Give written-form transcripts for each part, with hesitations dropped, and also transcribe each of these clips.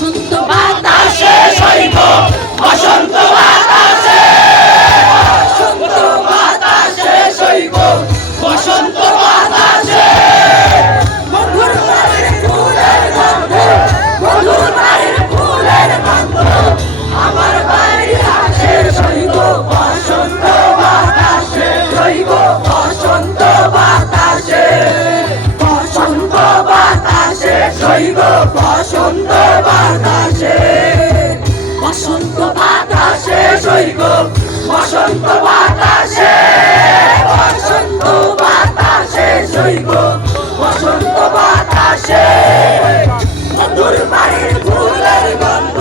বসন্ত বাতাসে শৈব বসন্ত বাতাসে বসন্ত বাতাসে শৈব বসন্ত বাতাসে মধুর বাড়ির ফুলের গন্ধ মধুর বাড়ির ফুলের গন্ধ আমার বাড়ি আসে শৈব বসন্ত বাতাসে শৈব বসন্ত বাতাসে বসন্ত বাতাসে শৈব বসন্ত বাতাসে বসন্ত বাতাসে শৈব বসন্ত বাতাসে বসন্ত বাতাসে শৈব বসন্ত বাতাসে মধুর বাড়ির ফুলের গন্ধ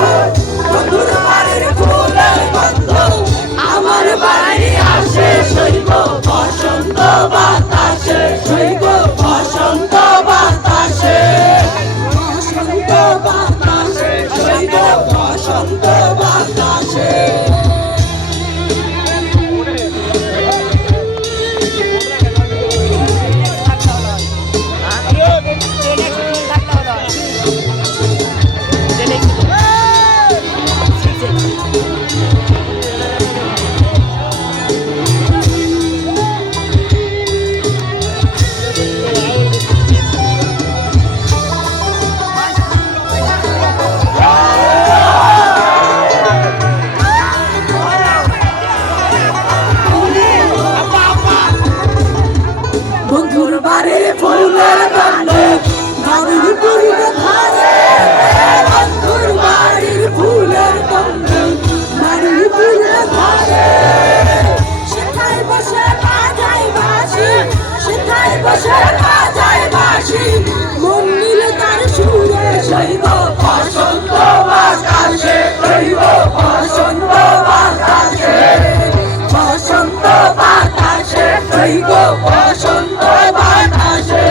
মধুর বাড়ির ফুলের গন্ধ আমার বাড়ি আসে শৈব বসন্ত বাতাসে শৈব বসন্ত বাতাসে বসন্ত বাতাসে শৈব বসন্ত বাতাসে বন্ধুর বাড়ির ফুলের গন্ধ বাড়ির পুরীর ধারে বন্ধুর বাড়ির ফুলের গন্ধ বাড়ির পুরীর ধারে সেথায় বসে বাজায় বাঁশি সেথায় বসে বাজায় বাঁশি মন নিল তার সুরে শৈব বসন্ত বাতাসে শৈব বসন্ত বাতাসে বসন্ত বাতাসে শৈব বসন্ত বাতাসে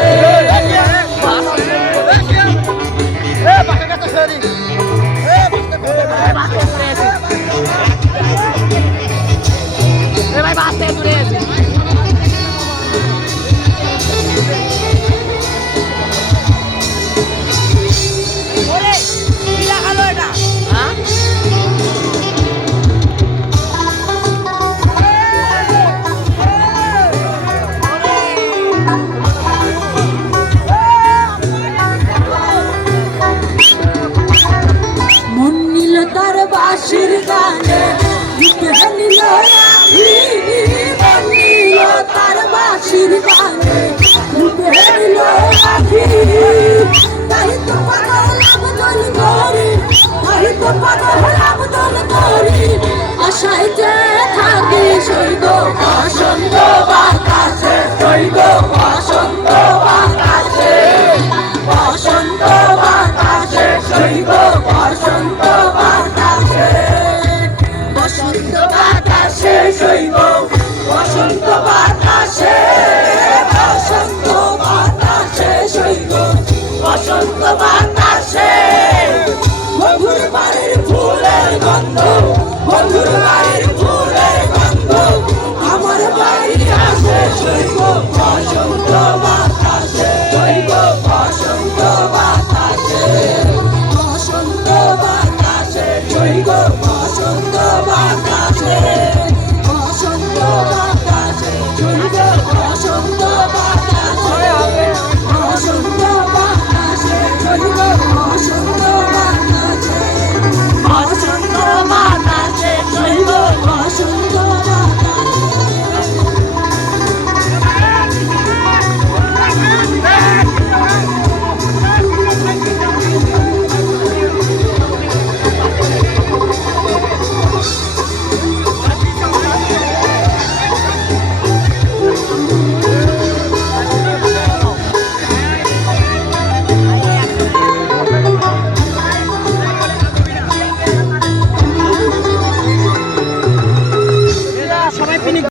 মন নিল তার বাঁশির গানে লিখে নিল আখি মন নিল তার বাঁশির গানে লিখে নিল আখি তাই তো পাগল আবদল করি তাই তো পাগল আবদল করি আশায় যে থাকি শৈব বসন্ত বাতাসে শৈব বসন্ত বাতাসে বসন্ত বাতাসে শৈব বসন্ত বাতাসে বসন্ত বাতাসে শৈব বসন্ত বাতাসে বসন্ত বাতাসে শৈব বসন্ত বাতাসে মধুর বাড়ির ফুলের গন্ধ মধুর বাড়ির ফুলের গন্ধ আমার বাড়ি আসে শৈব